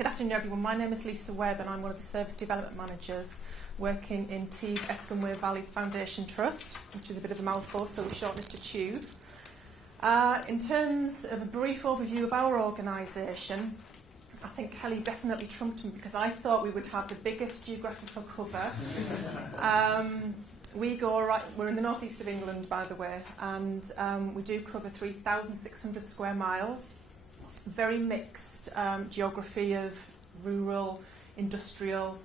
Good afternoon everyone, my name is Lisa Webb and I'm one of the Service Development Managers working in Tees Escombe Valleys Foundation Trust, which is a bit of a mouthful, so we shorten it to TUVE. In terms of a brief overview of our organisation, I think Kelly definitely trumped me because I thought we would have the biggest geographical cover. We're in the northeast of England, by the way, and we do cover 3,600 square miles. Very mixed geography of rural, industrial,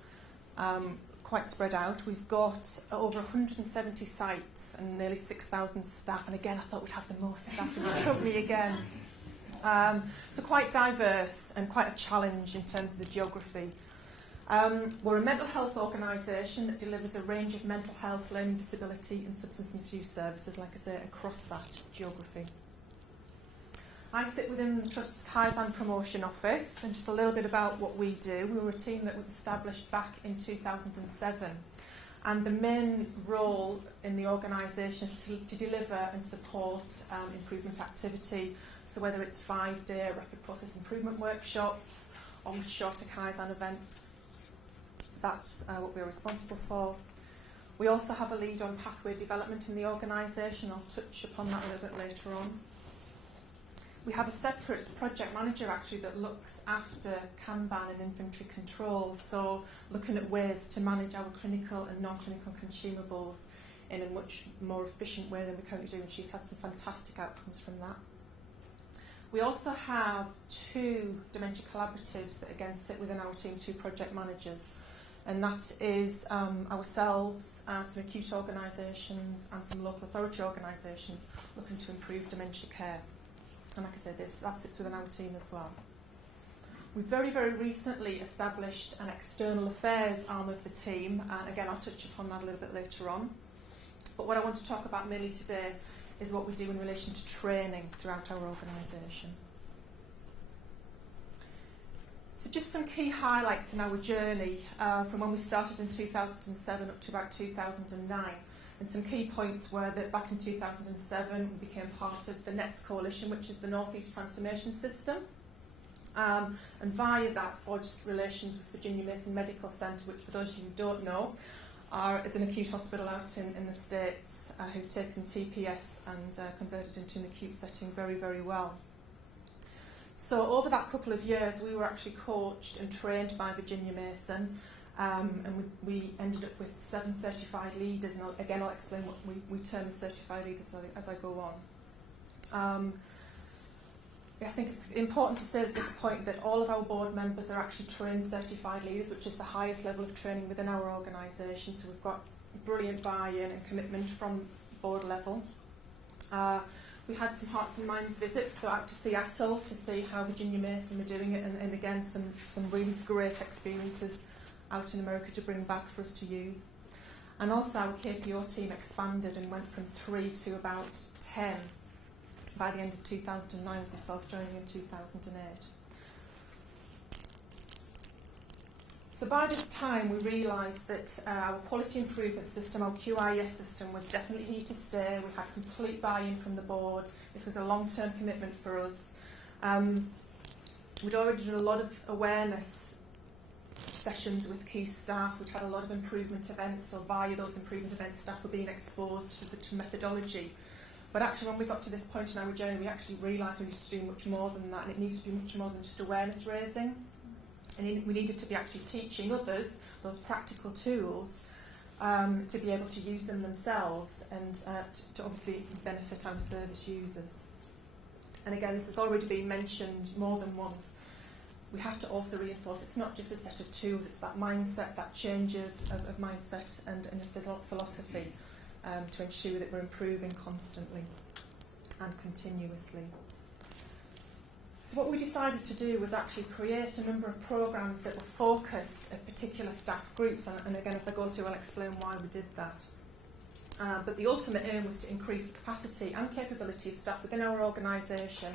quite spread out. We've got over 170 sites and nearly 6,000 staff, and again I thought we'd have the most staff, and you trumped me again. So quite diverse and quite a challenge in terms of the geography. We're a mental health organisation that delivers a range of mental health, learning disability and substance misuse services, like I say, across that geography. I sit within the Trust's Kaizen Promotion Office, and just a little bit about what we do. We were a team that was established back in 2007, and the main role in the organisation is to deliver and support improvement activity. So whether it's 5-day rapid process improvement workshops or shorter Kaizen events, that's what we're responsible for. We also have a lead on pathway development in the organisation. I'll touch upon that a little bit later on. We have a separate project manager actually that looks after Kanban and inventory control, so looking at ways to manage our clinical and non-clinical consumables in a much more efficient way than we currently do, and she's had some fantastic outcomes from that. We also have 2 dementia collaboratives that again sit within our team, 2 project managers, and that is ourselves, some acute organisations and some local authority organisations looking to improve dementia care. And like I said, that sits within our team as well. We very, very recently established an external affairs arm of the team, and again I'll touch upon that a little bit later on. But what I want to talk about mainly today is what we do in relation to training throughout our organisation. So just some key highlights in our journey from when we started in 2007 up to about 2009. And some key points were that back in 2007 we became part of the NETS Coalition, which is the North East Transformation System. And via that forged relations with Virginia Mason Medical Centre, which for those of you who don't know, is an acute hospital out in the States who've taken TPS and converted into an acute setting very, very well. So over that couple of years we were actually coached and trained by Virginia Mason. And we ended up with 7 certified leaders, and again I'll explain what we term as certified leaders as I go on. I think it's important to say at this point that all of our board members are actually trained certified leaders, which is the highest level of training within our organisation, so we've got brilliant buy-in and commitment from board level. We had some Hearts and Minds visits, so out to Seattle to see how Virginia Mason were doing it, and again some really great experiences out in America to bring back for us to use. And also our KPO team expanded and went from 3 to about 10 by the end of 2009, with myself joining in 2008. So by this time we realised that our quality improvement system, our QIS system, was definitely here to stay. We had complete buy-in from the board. This was a long-term commitment for us. We'd already done a lot of awareness sessions with key staff. We'd had a lot of improvement events, so via those improvement events staff were being exposed to methodology. But actually when we got to this point in our journey we actually realised we needed to do much more than that, and it needed to be much more than just awareness raising. And we needed to be actually teaching others those practical tools to be able to use them themselves and to obviously benefit our service users. And again, this has already been mentioned more than once. We have to also reinforce it's not just a set of tools, it's that mindset, that change of mindset and a philosophy to ensure that we're improving constantly and continuously. So what we decided to do was actually create a number of programmes that were focused at particular staff groups, and again as I go through I'll explain why we did that. But the ultimate aim was to increase the capacity and capability of staff within our organisation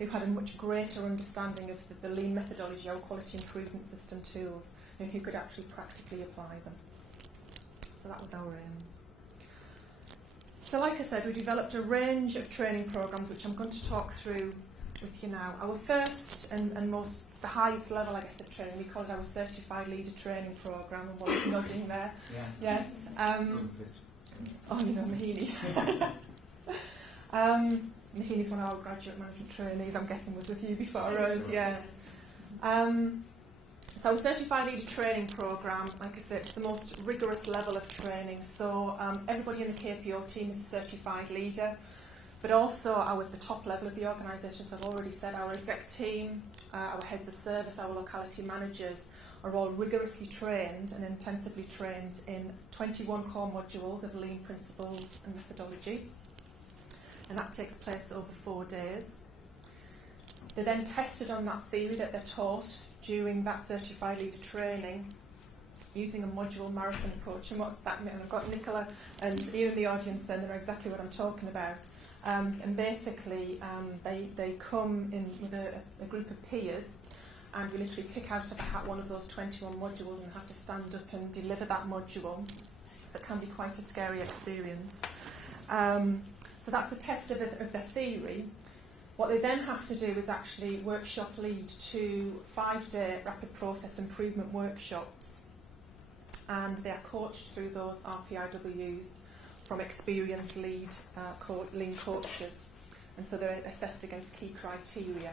who had a much greater understanding of the lean methodology, our quality improvement system tools, and who could actually practically apply them. So that was our aims. So like I said, we developed a range of training programmes which I'm going to talk through with you now. Our first and most the highest level, I guess, of training. We call it our Certified Leader Training Programme, and one's nodding there. Yeah. Yes. Oh, you know Mahini. Mahini's one of our graduate management trainees, I'm guessing was with you before us, yeah. So our Certified Leader Training Programme, like I said, it's the most rigorous level of training. So everybody in the KPO team is a certified leader, but also our at the top level of the organisation, so I've already said our exec team, our heads of service, our locality managers are all rigorously trained and intensively trained in 21 core modules of lean principles and methodology. And that takes place over 4 days. They're then tested on that theory that they're taught during that certified leader training using a module marathon approach. And what's that mean? I've got Nicola and you in the audience then, they know exactly what I'm talking about. And basically they come in with a group of peers, and we literally pick out of a hat one of those 21 modules and have to stand up and deliver that module. So it can be quite a scary experience. So that's the test of their theory. What they then have to do is actually workshop lead 2 5-day rapid process improvement workshops, and they are coached through those RPIWs from experienced lean coaches, and so they're assessed against key criteria.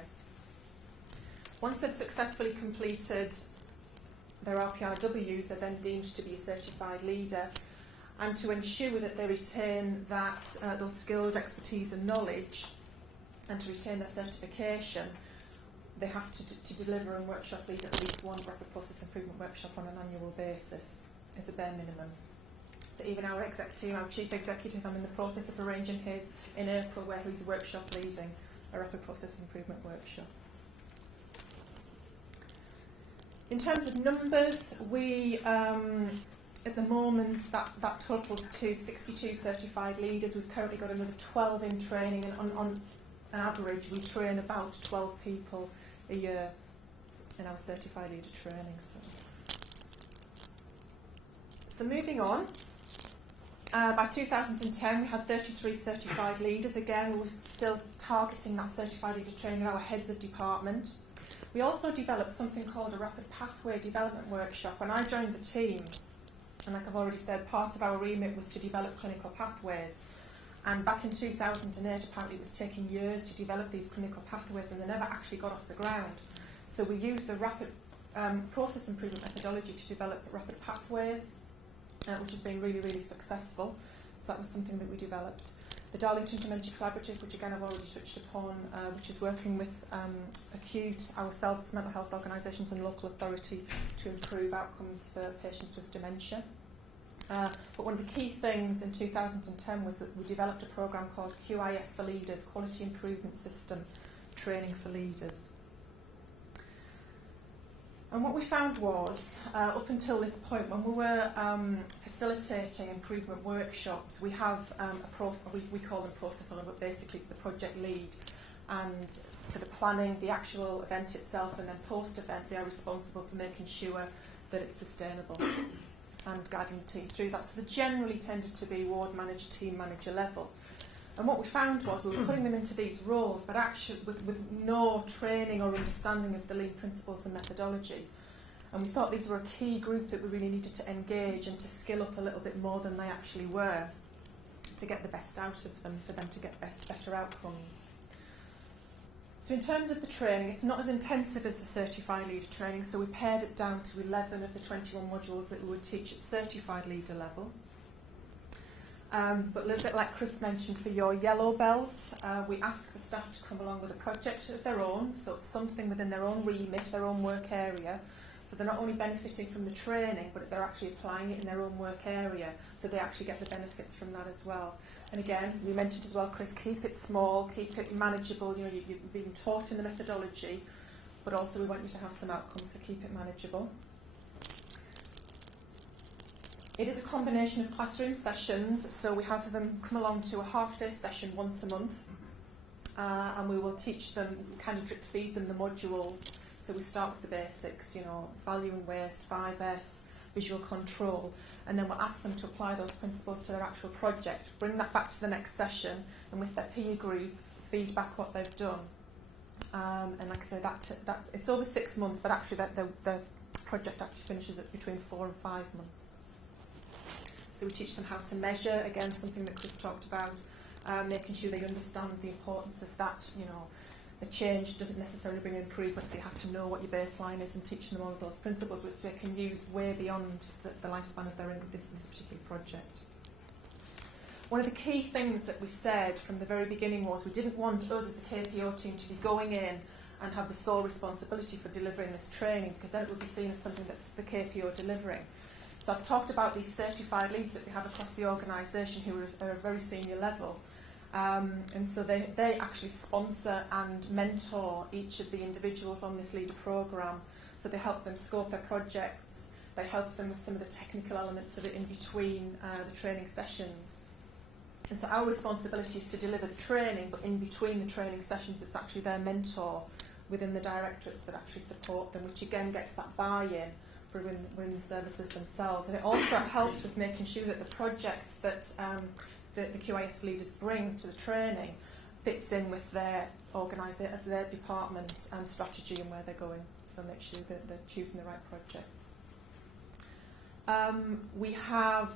Once they've successfully completed their RPIWs, they're then deemed to be a certified leader, and to ensure that they retain that those skills, expertise and knowledge, and to retain their certification, they have to deliver and workshop lead at least one rapid process improvement workshop on an annual basis as a bare minimum. So even our exec team, our chief executive, I'm in the process of arranging his in April, where he's workshop leading a rapid process improvement workshop. In terms of numbers, we at the moment that totals to 62 certified leaders. We've currently got another 12 in training, and on average we train about 12 people a year in our certified leader training. So moving on, by 2010 we had 33 certified leaders. Again, we were still targeting that certified leader training in our heads of department. We also developed something called a rapid pathway development workshop. When I joined the team, and like I've already said, part of our remit was to develop clinical pathways. And back in 2008, apparently it was taking years to develop these clinical pathways, and they never actually got off the ground. So we used the rapid process improvement methodology to develop rapid pathways, which has been really, really successful. So that was something that we developed. The Darlington Dementia Collaborative, which again I've already touched upon, which is working with acute, ourselves as mental health organisations and local authority to improve outcomes for patients with dementia. But one of the key things in 2010 was that we developed a programme called QIS for Leaders, Quality Improvement System Training for Leaders. And what we found was, up until this point, when we were facilitating improvement workshops, we have we call them process owner, but basically it's the project lead. And for the planning, the actual event itself, and then post-event, they are responsible for making sure that it's sustainable and guiding the team through that. So they generally tended to be ward manager, team manager level. And what we found was we were putting them into these roles, but actually with no training or understanding of the lean principles and methodology. And we thought these were a key group that we really needed to engage and to skill up a little bit more than they actually were, to get the best out of them, for them to get better outcomes. So in terms of the training, it's not as intensive as the certified leader training, so we pared it down to 11 of the 21 modules that we would teach at certified leader level. But a little bit like Chris mentioned, for your yellow belt, we ask the staff to come along with a project of their own, so it's something within their own remit, their own work area. So they're not only benefiting from the training, but they're actually applying it in their own work area, so they actually get the benefits from that as well. And again, we mentioned as well, Chris, keep it small, keep it manageable. You know, you're being taught in the methodology, but also we want you to have some outcomes, so keep it manageable. It is a combination of classroom sessions, so we have them come along to a half-day session once a month, and we will teach them, kind of drip feed them the modules. So we start with the basics, you know, value and waste, 5S, visual control, and then we'll ask them to apply those principles to their actual project, bring that back to the next session, and with their peer group, feedback what they've done. And like I say, that it's over 6 months, but actually the project actually finishes at between 4 and 5 months. So we teach them how to measure, again, something that Chris talked about, making sure they understand the importance of that. You know, the change doesn't necessarily bring improvements, so you have to know what your baseline is, and teaching them all of those principles, which they can use way beyond the lifespan of this particular project. One of the key things that we said from the very beginning was we didn't want us as a KPO team to be going in and have the sole responsibility for delivering this training, because then it would be seen as something that's the KPO delivering. So I've talked about these certified leads that we have across the organisation who are at a very senior level. And so they actually sponsor and mentor each of the individuals on this leader programme. So they help them scope their projects, they help them with some of the technical elements of it in between the training sessions. And so our responsibility is to deliver the training, but in between the training sessions it's actually their mentor within the directorates that actually support them, which again gets that buy-in within the services themselves. And it also helps with making sure that the projects that the QIS leaders bring to the training fits in with their organisation, their department and strategy and where they're going. So make sure that they're choosing the right projects. We have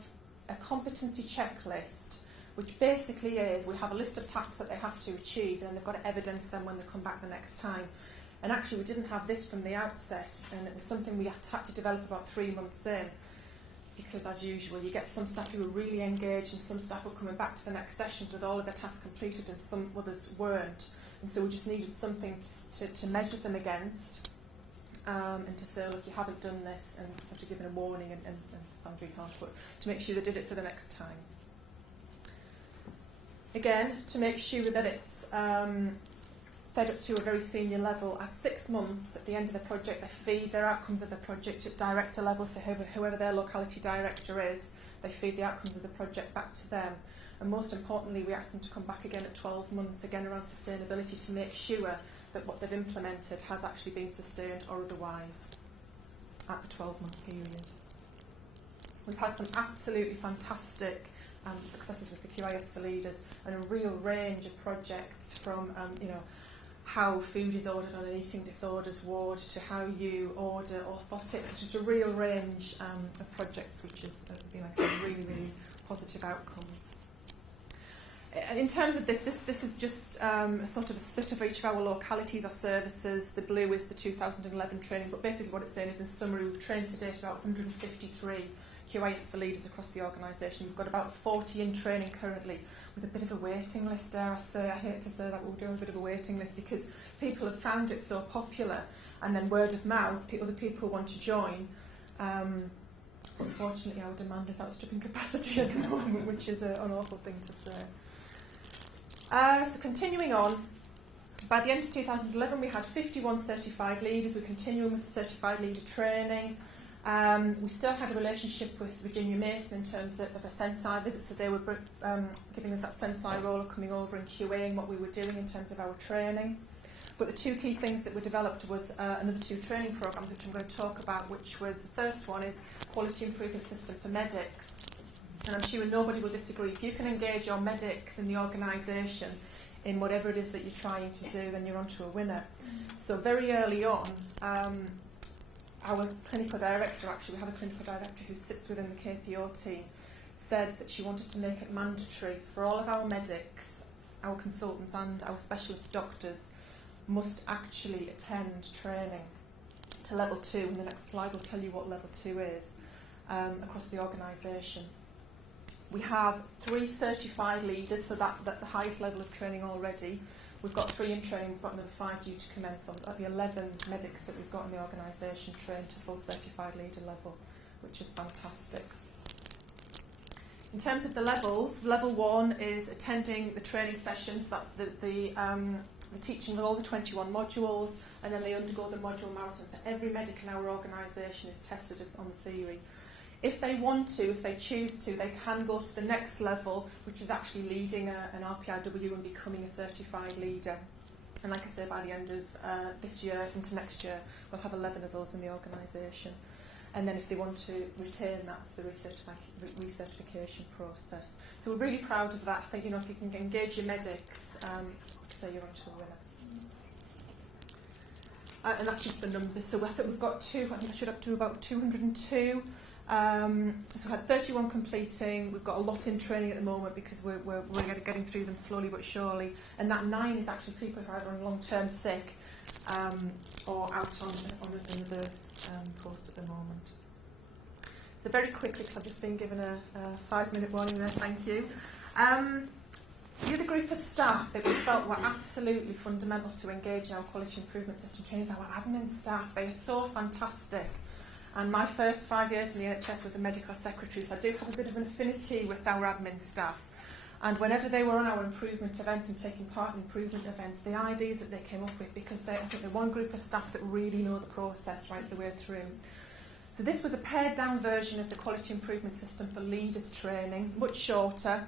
a competency checklist, which basically is we have a list of tasks that they have to achieve, and then they've got to evidence them when they come back the next time. And actually we didn't have this from the outset, and it was something we had to develop about 3 months in, because as usual you get some staff who are really engaged and some staff were coming back to the next sessions with all of their tasks completed and some others weren't. And so we just needed something to measure them against, and to say, look, you haven't done this, and sort of giving a warning, and it sounds really harsh, but to make sure they did it for the next time. Again, to make sure that it's fed up to a very senior level. At 6 months, at the end of the project, they feed their outcomes of the project at director level, so whoever their locality director is, they feed the outcomes of the project back to them. And most importantly, we ask them to come back again at 12 months, again around sustainability, to make sure that what they've implemented has actually been sustained or otherwise at the 12-month period. We've had some absolutely fantastic successes with the QIS for leaders, and a real range of projects from how food is ordered on an eating disorders ward to how you order orthotics. Just a real range of projects which has been, like I said, really, really positive outcomes. In terms of this is just a sort of a split of each of our localities or services. The blue is the 2011 training, but basically what it's saying is, in summary, we've trained to date about 153 QIS for leaders across the organisation. We've got about 40 in training currently, with a bit of a waiting list, dare I say. I hate to say that, we're doing a bit of a waiting list because people have found it so popular, and then word of mouth, other people want to join. But unfortunately our demand is outstripping capacity at the moment, which is an awful thing to say. So continuing on, by the end of 2011 we had 51 certified leaders. We're continuing with the certified leader training. We still had a relationship with Virginia Mason in terms of a Sensei visit, so they were giving us that Sensei role of coming over and QAing what we were doing in terms of our training. But the two key things that were developed was another 2 training programmes, which I'm going to talk about, which was, the first one is Quality Improvement System for Medics. And I'm sure nobody will disagree. If you can engage your medics in the organisation in whatever it is that you're trying to do, then you're onto a winner. So very early on, our clinical director, actually we have a clinical director who sits within the KPO team, said that she wanted to make it mandatory for all of our medics, our consultants and our specialist doctors must actually attend training to level 2, and the next slide will tell you what level 2 is across the organisation. We have 3 certified leaders, so that's the highest level of training already. We've got 3 in training, we've got another 5 due to commence on. That'll be 11 medics that we've got in the organisation trained to full certified leader level, which is fantastic. In terms of the levels, level 1 is attending the training sessions. That's the teaching with all the 21 modules, and then they undergo the module marathon. So every medic in our organisation is tested on the theory. If they want to, if they choose to, they can go to the next level, which is actually leading an RPIW and becoming a certified leader. And like I say, by the end of this year into next year, we'll have 11 of those in the organisation. And then if they want to retain that, it's the recertification process. So we're really proud of that. I think, if you can engage your medics, say you're onto a winner. and that's just the numbers. So I think we've got I think I should up to about 202. So we had 31 completing. We've got a lot in training at the moment because we're getting through them slowly but surely. And that 9 is actually people who are either on long-term sick or out on another post at the moment. So very quickly, because I've just been given a 5-minute warning there, thank you. The other group of staff that we felt were absolutely fundamental to engage in our quality improvement system training is our admin staff. They are so fantastic. And my first 5 years in the NHS was a medical secretary, so I do have a bit of an affinity with our admin staff. And whenever they were on our improvement events and taking part in improvement events, the ideas that they came up with, because I think they're one group of staff that really know the process right the way through. So this was a pared down version of the quality improvement system for leaders training, much shorter.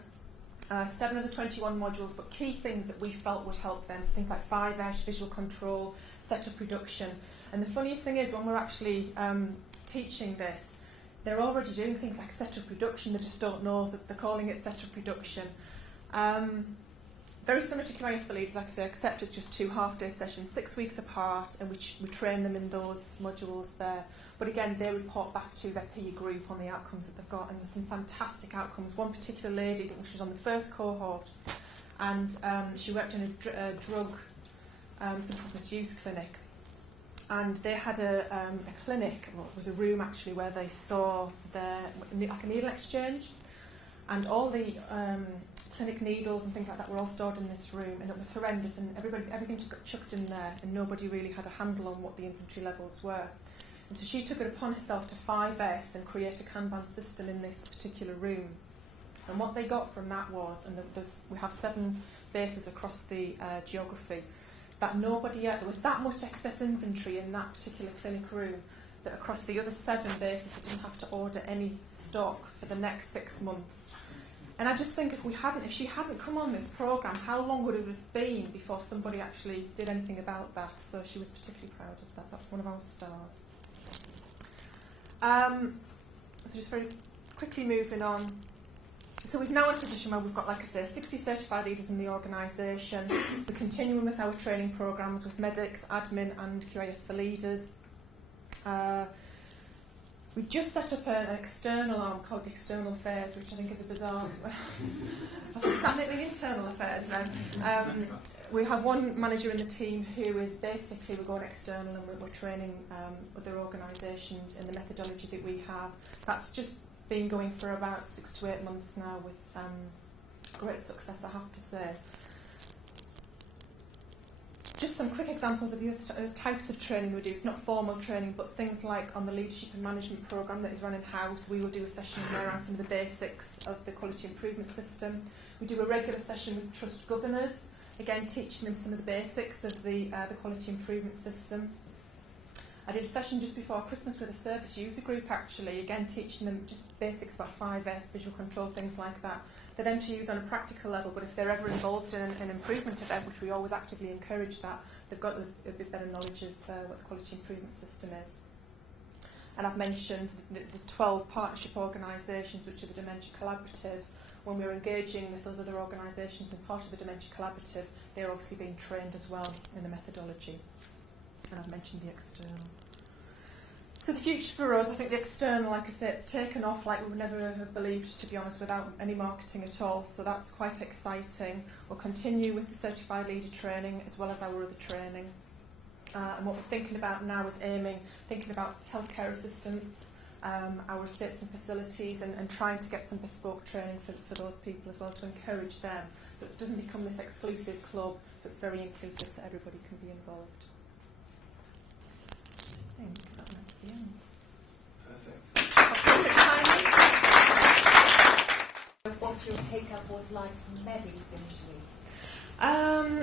7 of the 21 modules, but key things that we felt would help them, so things like 5S, visual control, setup reduction. And the funniest thing is when we're actually teaching this, they're already doing things like setup reduction, they just don't know that they're calling it setup reduction. Very similar to QIS for leaders, like I say, except it's just 2 half-day sessions, 6 weeks apart, and we train them in those modules there. But again, they report back to their peer group on the outcomes that they've got, and there's some fantastic outcomes. One particular lady, she was on the first cohort, and she worked in a drug substance misuse clinic. And they had a clinic, well, it was a room actually, where they saw like a needle exchange, and all the clinic needles and things like that were all stored in this room, and it was horrendous, and everything just got chucked in there, and nobody really had a handle on what the inventory levels were. And so she took it upon herself to 5S and create a Kanban system in this particular room. And what they got from that was, and we have 7 bases across the geography, that there was that much excess inventory in that particular clinic room that across the other 7 bases they didn't have to order any stock for the next 6 months. And I just think if she hadn't come on this programme, how long would it have been before somebody actually did anything about that? So she was particularly proud of that. That was one of our stars. So just very quickly moving on. So we've now in a position where we've got, like I say, 60 certified leaders in the organisation. We're continuing with our training programmes with medics, admin and QIS for leaders. We've just set up an external arm called the External Affairs, which I think is a bizarre... I'm thinking internal affairs now. We have one manager in the team who is basically, we're going external and we're training other organisations in the methodology that we have. That's just been going for about 6 to 8 months now with great success, I have to say. Just some quick examples of the other types of training we do. It's not formal training, but things like on the leadership and management programme that is run in-house, we will do a session around some of the basics of the quality improvement system. We do a regular session with trust governors, again teaching them some of the basics of the quality improvement system. I did a session just before Christmas with a service user group actually, again teaching them just basics about 5S, visual control, things like that, for them to use on a practical level, but if they're ever involved in an improvement event, which we always actively encourage that, they've got a bit better knowledge of what the quality improvement system is. And I've mentioned the 12 partnership organisations, which are the Dementia Collaborative. When we're engaging with those other organisations and part of the Dementia Collaborative, they're obviously being trained as well in the methodology. And I've mentioned the external. So the future for us, I think the external, like I say, it's taken off like we would never have believed, to be honest, without any marketing at all. So that's quite exciting. We'll continue with the certified leader training as well as our other training. And what we're thinking about now is thinking about healthcare assistants, our estates and facilities, and trying to get some bespoke training for those people as well to encourage them. So it doesn't become this exclusive club, so it's very inclusive so everybody can be involved. I think that might be the end. Perfect timing. What your take-up was like from medics initially?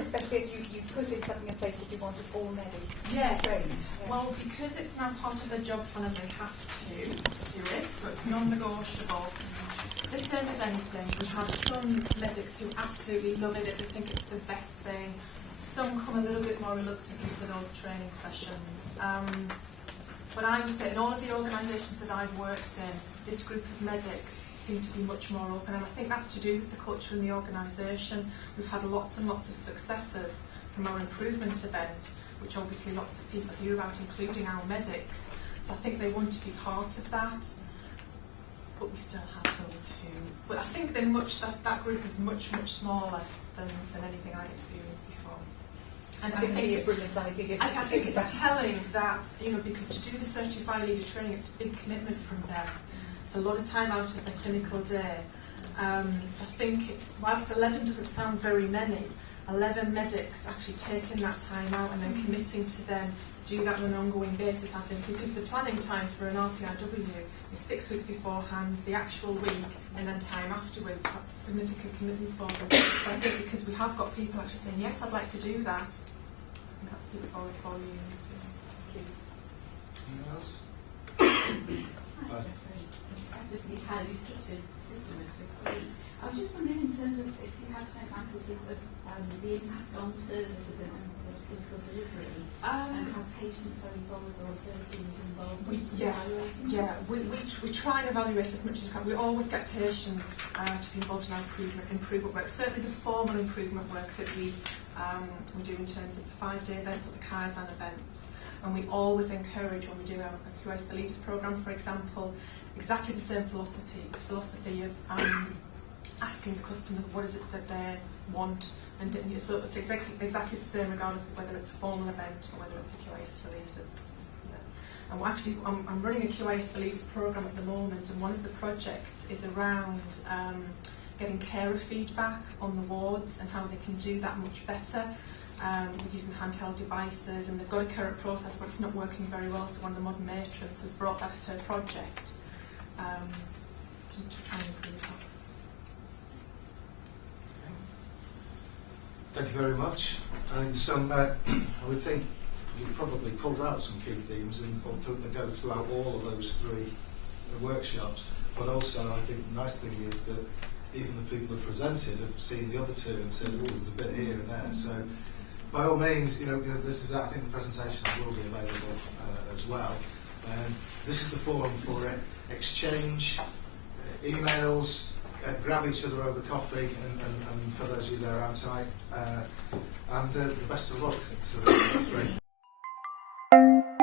Especially as you put in something in place that you wanted all medics yes. trained. Yeah. Well, because it's now part of the job plan and they have to do it, so it's non-negotiable. The same as anything, we have some medics who absolutely love it, they think it's the best thing. Some come a little bit more reluctantly to those training sessions. But I would say in all of the organisations that I've worked in, this group of medics seem to be much more open, and I think that's to do with the culture in the organisation. We've had lots and lots of successes from our improvement event, which obviously lots of people hear about, including our medics. So I think they want to be part of that, but we still have those who. But I think that group is much smaller than anything I experienced before. And I think a brilliant idea. I think it's telling that, because to do the certified leader training, it's a big commitment from them. It's a lot of time out of their clinical day. So I think, whilst 11 doesn't sound very many, 11 medics actually taking that time out and then committing to then do that on an ongoing basis, because the planning time for an RPIW is 6 weeks beforehand, the actual week, and then time afterwards. That's a significant commitment for them. But I think because we have got people actually saying, yes, I'd like to do that, I think that speaks volumes. Thank you. Anyone else? Impressively highly structured system, it's great. I was just wondering, in terms of if you have some examples of the impact on services and sort of clinical delivery, and how patients are involved or services are involved. We try and evaluate as much as we can. We always get patients to be involved in our improvement work. Certainly the formal improvement work that we do in terms of the 5-day events or the Kaizen events. And we always encourage, when we do our QAs for Leaders programme, for example, exactly the same philosophy of asking the customers what is it that they want, and so it's exactly the same regardless of whether it's a formal event or whether it's a QAs for Leaders. Yeah. And I'm running a QAs for Leaders programme at the moment, and one of the projects is around getting carer feedback on the wards and how they can do that much better. With using handheld devices, and they've got a current process but it's not working very well, so one of the modern matrons has brought that as her project to try and improve that. Thank you very much. And I would think you've probably pulled out some key themes that go throughout all of those 3 workshops, but also I think the nice thing is that even the people who presented have seen the other 2 and said, oh, there's a bit here and there. So by all means, this is, I think the presentations will be available as well. This is the forum for exchange, emails, grab each other over the coffee, and for those of you that are outside, and the best of luck to the 3.